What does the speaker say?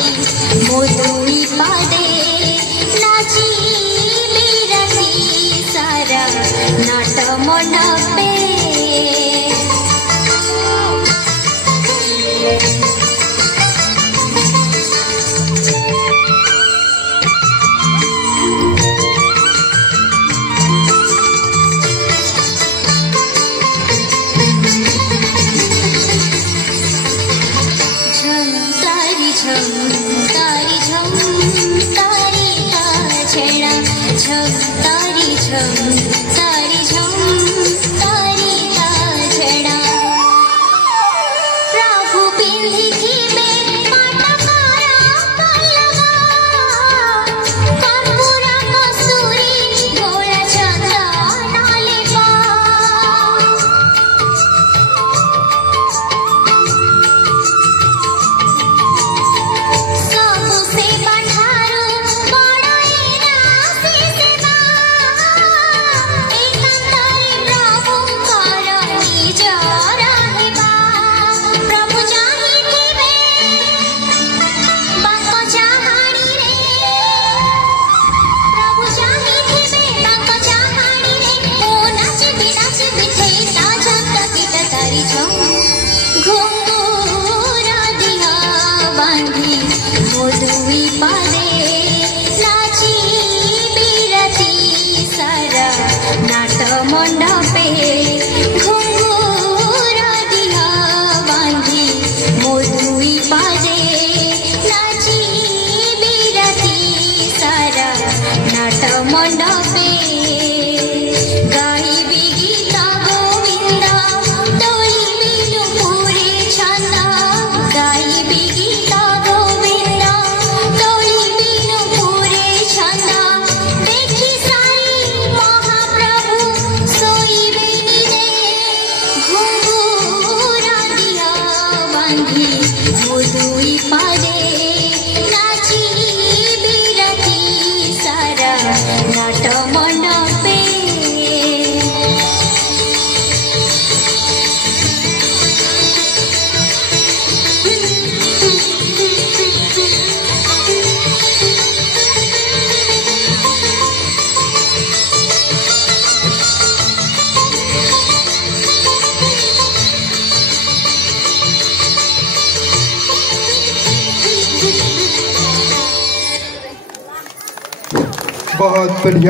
मोदुई पादे नाची बिरती सारा नाट मंडपे तारी झम तारी का छेड़ा झम तारी झम तारी झम तारी का छेड़ा प्रभु पिंधी थी में पाटकारा पल्लवा कर्पूरा कस्तूरी गोला चंदा नालेपा मोदुई पादे नाची बिरती सारा नाट मंडपे घुंघुरा दिहा बांधी मोदुई पादे नाची बिरती सारा नाट मंडपे गाइबी गीता गोविंदा तोली बिनु पूरे छंदा गाइबी गीता मोदुई पादे नाची बिरती सारा नाट मंडपे बहुत बढ़िया।